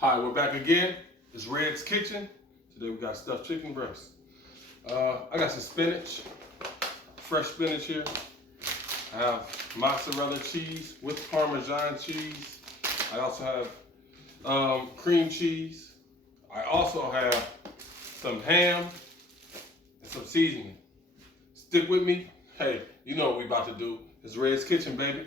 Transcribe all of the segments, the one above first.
Hi, we're back again. It's Red's Kitchen. Today we got stuffed chicken breast. I got some spinach, fresh spinach here. I have mozzarella cheese with Parmesan cheese. I also have cream cheese. I also have some ham and some seasoning. Stick with me. Hey, you know what we about to do. It's Red's Kitchen, baby.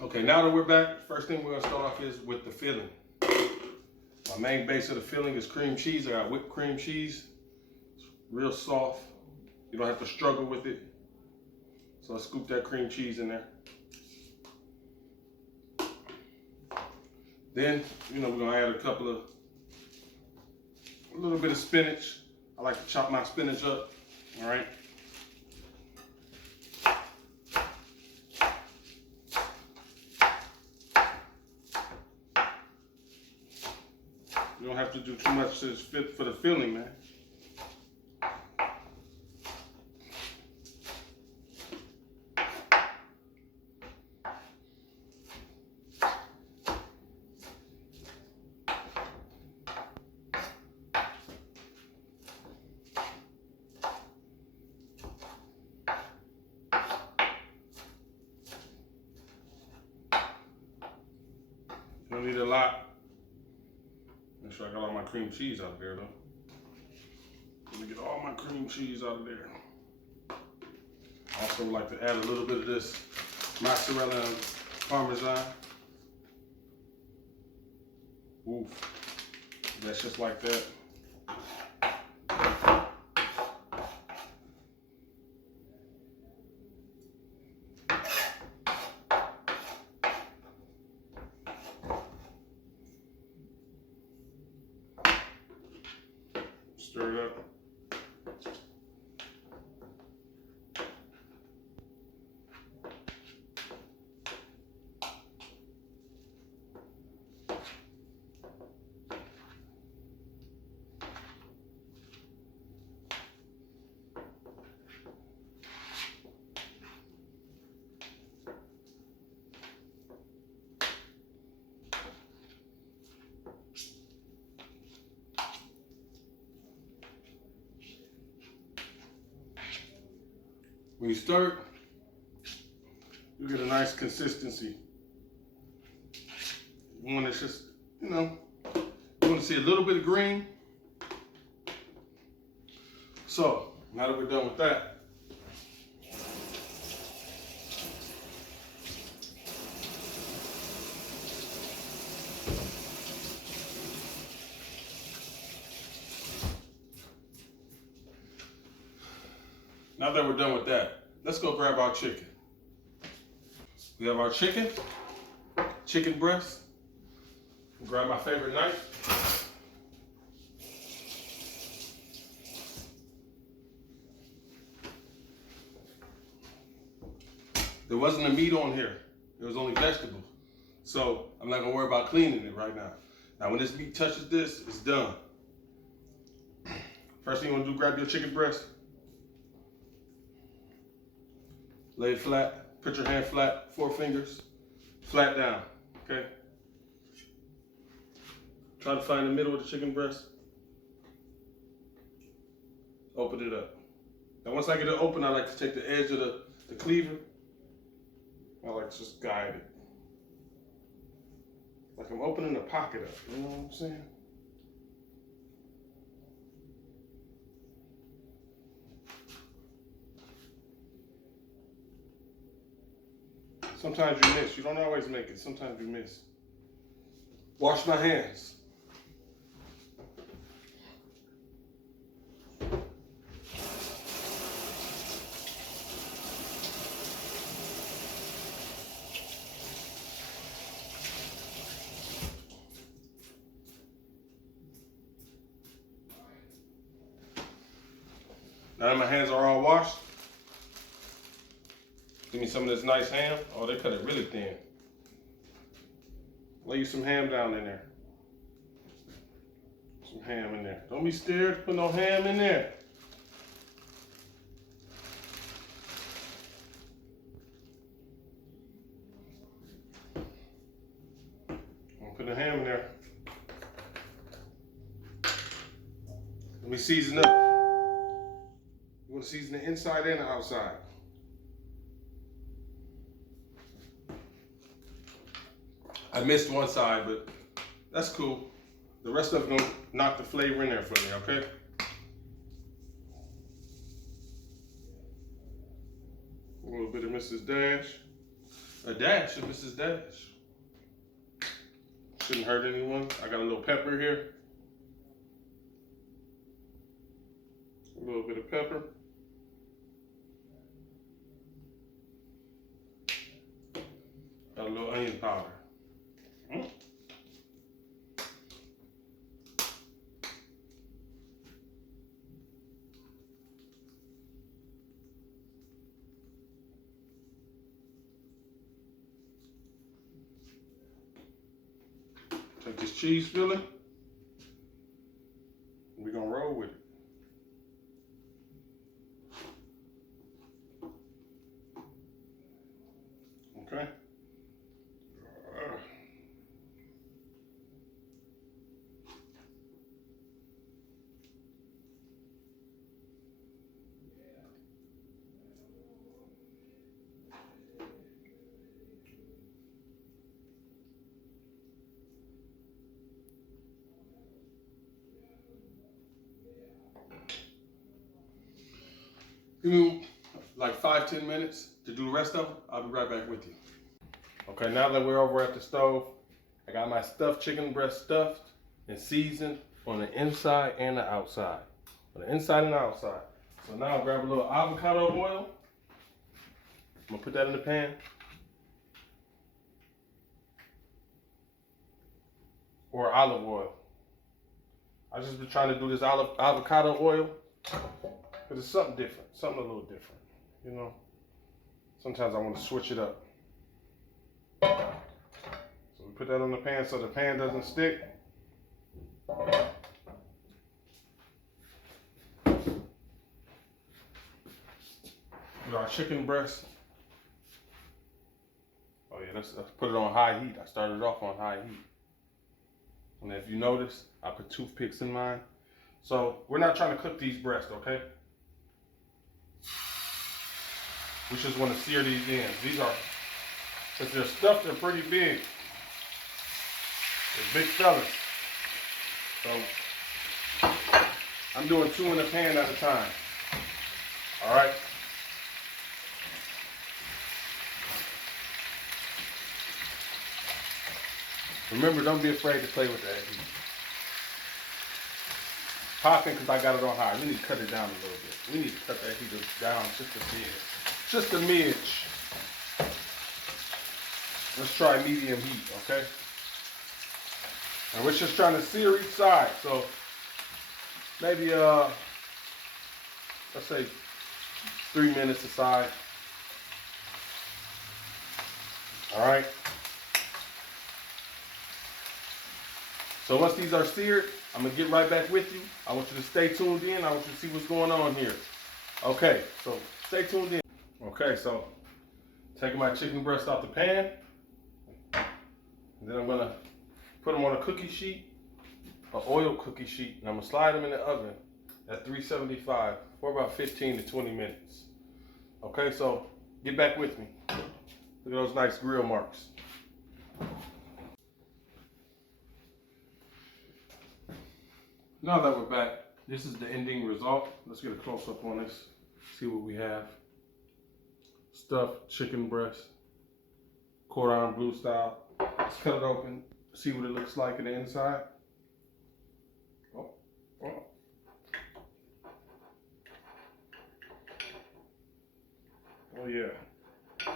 Okay, now that we're back, first thing we're gonna start off is with the filling. My main base of the filling is cream cheese. I got whipped cream cheese. It's real soft. You don't have to struggle with it. So I scoop that cream cheese in there. Then, we're gonna add a little bit of spinach. I like to chop my spinach up, all right? You don't have to do too much to fit for the filling, man. You don't need a lot. Make sure I got all my cream cheese out of there, though. Let me get all my cream cheese out of there. I also like to add a little bit of this mozzarella and Parmesan. Oof. That's just like that. Stir it up. When you stir it, you get a nice consistency. You want to just, you want to see a little bit of green. So, now that we're done with that, let's go grab our chicken. We have our chicken breast. Grab my favorite knife. There wasn't a meat on here. There was only vegetables. So I'm not gonna worry about cleaning it right now. Now when this meat touches this, it's done. First thing you wanna do, grab your chicken breast. Lay it flat, put your hand flat, 4 fingers, flat down, okay? Try to find the middle of the chicken breast. Open it up. Now once I get it open, I like to take the edge of the cleaver. I like to just guide it. Like I'm opening a pocket up, you know what I'm saying? Sometimes you miss. You don't always make it. Sometimes you miss. Wash my hands. Now that my hands are all washed, Give me some of this nice ham. Oh, they cut it really thin. Lay you some ham down in there. Some ham in there. Don't be scared. Put no ham in there. Put the ham in there. Let me season up. You want to season the inside and the outside. I missed one side, but that's cool. The rest of it gonna knock the flavor in there for me, okay? A little bit of Mrs. Dash. A dash of Mrs. Dash. Shouldn't hurt anyone. I got a little pepper here. A little bit of pepper. Got a little onion powder. Take this cheese filling. We're gonna roll with it. Okay. Give me like 5-10 minutes to do the rest of it. I'll be right back with you. Okay, now that we're over at the stove, I got my stuffed chicken breast stuffed and seasoned on the inside and the outside. On the inside and the outside. So now I'll grab a little avocado oil. I'm gonna put that in the pan. Or olive oil. I just been trying to do this avocado oil because it's something different, something a little different, you know. Sometimes I want to switch it up. So we put that on the pan so the pan doesn't stick. With our chicken breast. Oh yeah, let's put it on high heat. I started off on high heat. And if you notice, I put toothpicks in mine. So we're not trying to cook these breasts, okay? We just want to sear these ends. These are, because they're stuffed, they're pretty big. They're big fellas. So I'm doing 2 in a pan at a time. All right? Remember, don't be afraid to play with that heat. Popping because I got it on high. We need to cut it down a little bit. We need to cut that heat down just a bit. Just a midge. Let's try medium heat, okay? And we're just trying to sear each side. So maybe, let's say 3 minutes aside. All right? So once these are seared, I'm gonna get right back with you. I want you to stay tuned in. I want you to see what's going on here. Okay, so stay tuned in. Okay, so taking my chicken breast out the pan. And then I'm gonna put them on a cookie sheet, an oil cookie sheet, and I'm gonna slide them in the oven at 375 for about 15 to 20 minutes. Okay, so get back with me. Look at those nice grill marks. Now that we're back, this is the ending result. Let's get a close-up on this, see what we have. Stuffed chicken breast, cordon bleu style. Let's cut it open, see what it looks like in the inside. Oh. Oh yeah. I'm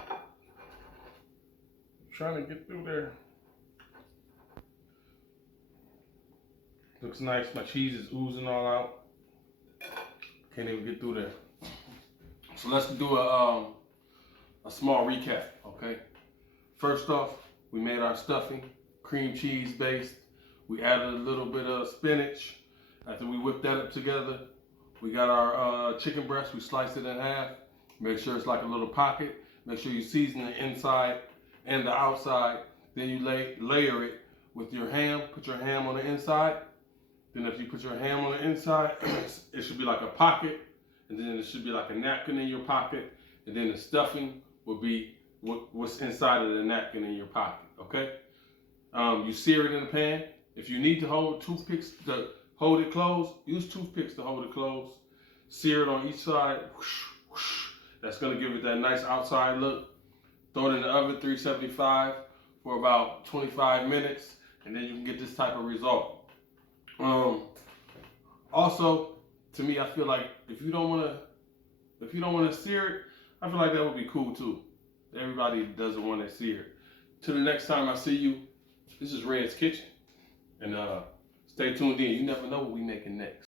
trying to get through there. Looks nice. My cheese is oozing all out. Can't even get through there. So let's do a a small recap, okay? First off, we made our stuffing, cream cheese based. We added a little bit of spinach. After we whipped that up together, we got our chicken breast. We sliced it in half. Make sure it's like a little pocket. Make sure you season the inside and the outside. Then you layer it with your ham. Put your ham on the inside. Then if you put your ham on the inside, it should be like a pocket. And then it should be like a napkin in your pocket. And then the stuffing will be what's inside of the napkin in your pocket, okay? You sear it in the pan. If you need to hold toothpicks to hold it closed, use toothpicks to hold it closed. Sear it on each side. Whoosh, whoosh. That's gonna give it that nice outside look. Throw it in the oven, 375 for about 25 minutes, and then you can get this type of result. Also, to me, I feel like if you don't wanna sear it, I feel like that would be cool too. Everybody doesn't want to sear it. Till the next time I see you, this is Red's Kitchen, and stay tuned in. You never know what we making next.